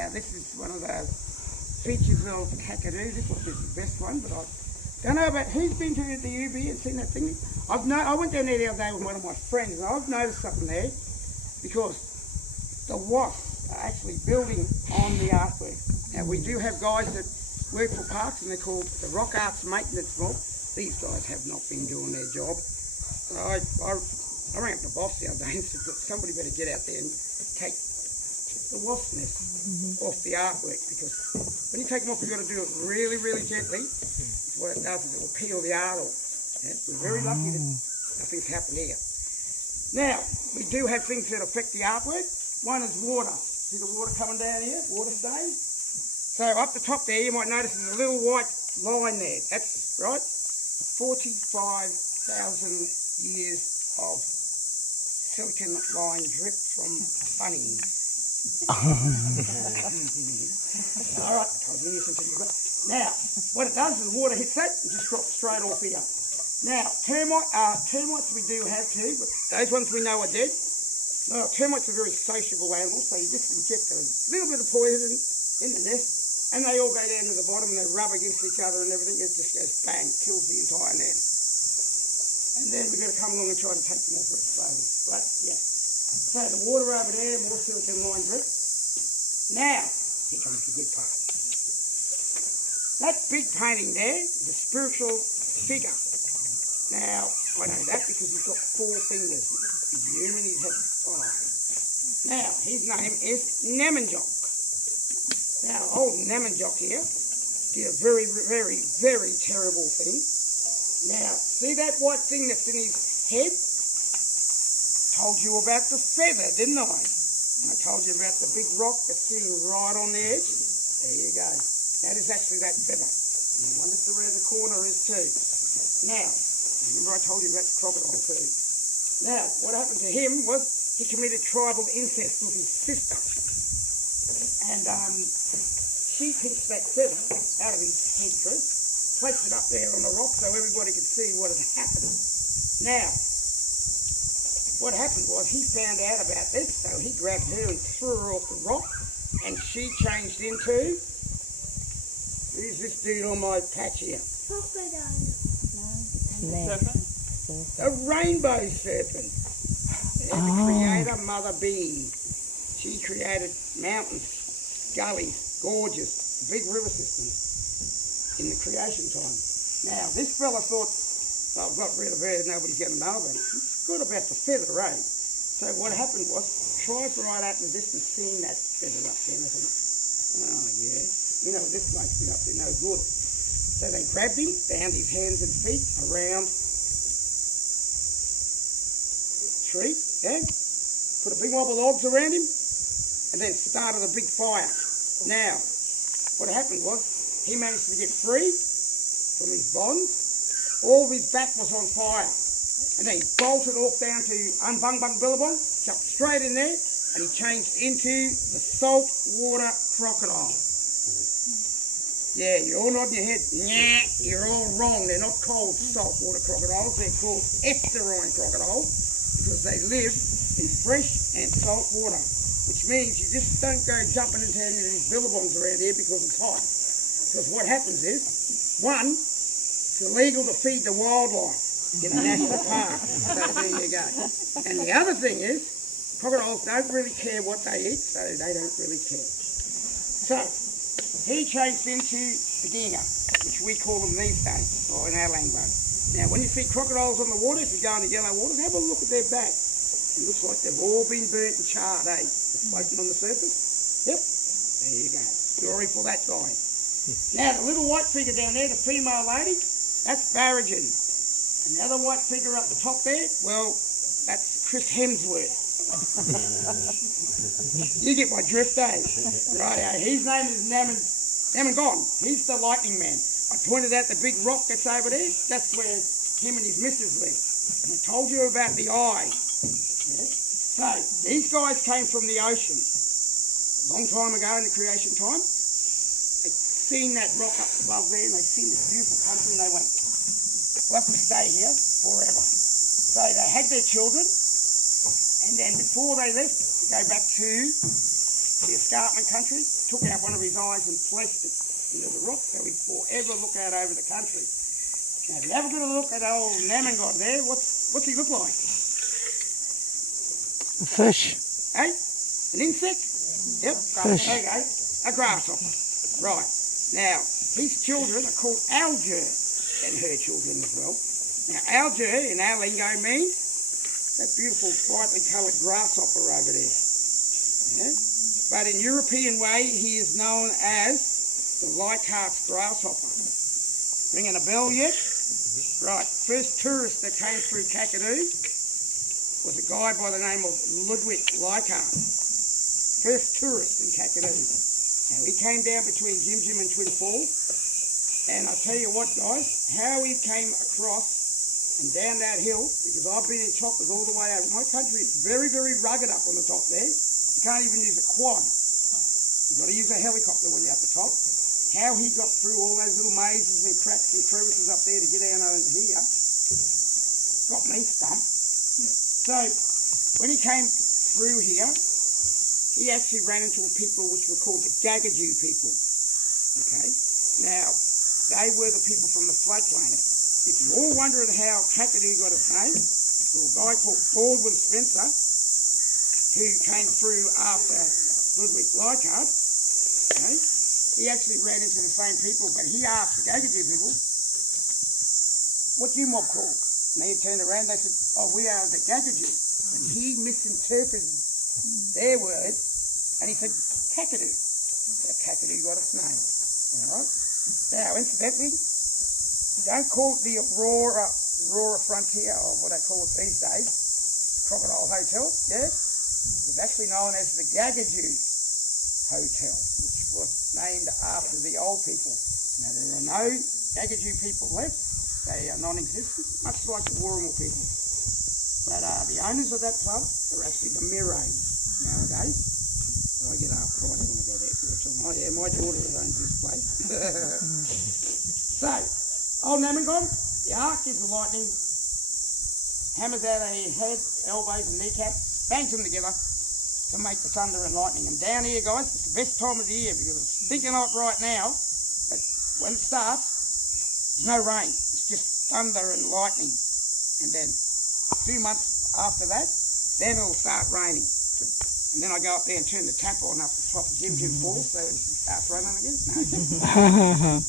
Now, this is one of the features of Kakadu. This one is the best one, but I don't know about who's been to the UB and seen that thing. I went down there the other day with one of my friends, and I've noticed something there because the wasps are actually building on the artwork. Now, we do have guys that work for parks, and they're called the Rock Arts Maintenance Mob. These guys have not been doing their job. I rang up the boss the other day and said, look, somebody better get out there and take the wasp nest off the artwork, because when you take them off, you've got to do it really, really gently. What it does is it will peel the art off. Yeah? We're very lucky that nothing's happened here. Now, we do have things that affect the artwork. One is water. See the water coming down here? Water stains. So up the top there, you might notice there's a little white line there. That's right, 45,000 years of silicon line drip from Bunnings. All right, now, what it does is the water hits that and just drops straight off here. Now, termites we do have too, but those ones we know are dead. No, termites are very sociable animals, so you just inject a little bit of poison in the nest, and they all go down to the bottom and they rub against each other and everything. It just goes bang, kills the entire nest. And then we've got to come along and try to take them off very slowly. But yeah. So the water over there, more silicon line drip. Now, here comes the good part. That big painting there is a spiritual figure. Now, I know that because he's got 4 fingers. He's human, he's had 5. Now, his name is Nemenjok. Now, old Nemenjok here did a very, very, very terrible thing. Now, see that white thing that's in his head? Told you about the feather, didn't I? And I told you about the big rock that's sitting right on the edge. There you go. That is actually that feather. And the one that's around the corner is too. Now, remember I told you about the crocodile too. Now, what happened to him was he committed tribal incest with his sister. And she pinched that feather out of his headdress, placed it up there on the rock so everybody could see what had happened. Now, what happened was he found out about this, so he grabbed her and threw her off the rock, and she changed into, who's this dude on my patch here? A rainbow serpent. There's the creator, Mother Bee. She created mountains, gullies, gorges, big river systems in the creation time. Now, this fella thought, oh, I've got rid of her, nobody's going to know about it. It's good about the feather, eh? So what happened was, tribes were right out in the distance seeing that feather up there, and they thought, oh yeah, you know, this bloke's been up there, no good. So they grabbed him, bound his hands and feet around the tree, yeah? Put a big mob of logs around him, and then started a big fire. Now, what happened was, he managed to get free from his bonds. All of his back was on fire. And then he bolted off down to Umbung Billabong, jumped straight in there, and he changed into the saltwater crocodile. Yeah, you're all nodding your head. Nah, you're all wrong. They're not called saltwater crocodiles. They're called estuarine crocodiles because they live in fresh and salt water, which means you just don't go jumping into any of these billabongs around here because it's hot. Because what happens is, one, it's illegal to feed the wildlife in a national park. So there you go. And the other thing is, crocodiles don't really care what they eat, so they don't really care. So, he changed into the ginger, which we call them these days, or in our language. Now, when you see crocodiles on the water, if you go in the yellow waters, have a look at their back. It looks like they've all been burnt and charred, eh? They're floating on the surface. Yep. There you go. Sorry for that guy. Now, the little white figure down there, the female lady, that's Barragan. And the other white figure up the top there, well, that's Chris Hemsworth. You get my drift, eh? Right, his name is Nemengon. He's the lightning man. I pointed out the big rock that's over there. That's where him and his missus live. And I told you about the eye. Yeah? So, these guys came from the ocean. A long time ago in the creation time. They seen that rock up above there and they seen this beautiful country and they went, we'll have to stay here forever. So they had their children, and then before they left, to go back to the escarpment country, took out one of his eyes and placed it into the rock so he'd forever look out over the country. Now, if you have a good look at old Namangod there, what's he look like? A fish. Eh? An insect? Yep. Fish. There you go. A grasshopper. Right. Now, his children are called Alger, and her children as well. Now, Alger in our lingo means that beautiful, brightly coloured grasshopper over there. Yeah? But in European way, he is known as the Leichhardt's grasshopper. Ringing a bell yet? Right. First tourist that came through Kakadu was a guy by the name of Ludwig Leichhardt. First tourist in Kakadu. Now, he came down between Jim Jim and Twin Falls. And I tell you what, guys, how he came across and down that hill, because I've been in choppers all the way over. My country is very, very rugged up on the top there. You can't even use a quad. You've got to use a helicopter when you're at the top. How he got through all those little mazes and cracks and crevices up there to get down over here got me stumped. So, when he came through here, he actually ran into a people which were called the Kakadu people. Okay? Now, they were the people from the floodplain. If you're all wondering how Kakadu got its name, there was a guy called Baldwin Spencer who came through after Ludwig Leichhardt. Okay? He actually ran into the same people, but he asked the Kakadu people, what do you mob called? And they turned around, they said, oh, we are the Kakadu. And he misinterpreted their words, and he said, Kakadu. So Kakadu got its name. All right? Now, incidentally, don't call it the Aurora Frontier, or what they call it these days, Crocodile Hotel, yeah? It was actually known as the Kakadu Hotel, which was named after the old people. Now, there are no Kakadu people left. They are non-existent, much like the Warrimal people. But the owners of that club are actually the Mirays nowadays. So I get half price when I go there. Oh yeah, my daughter owns this place. So, old Namangod, the arc is the lightning, hammers out a head, elbows and kneecap, bangs them together to make the thunder and lightning. And down here, guys, it's the best time of the year because it's stinking hot right now, but when it starts, there's no rain. It's just thunder and lightning. And then a few months after that, then it'll start raining. And then I go up there and turn the tap on up the top of Jim Jim Falls so it starts running again. No.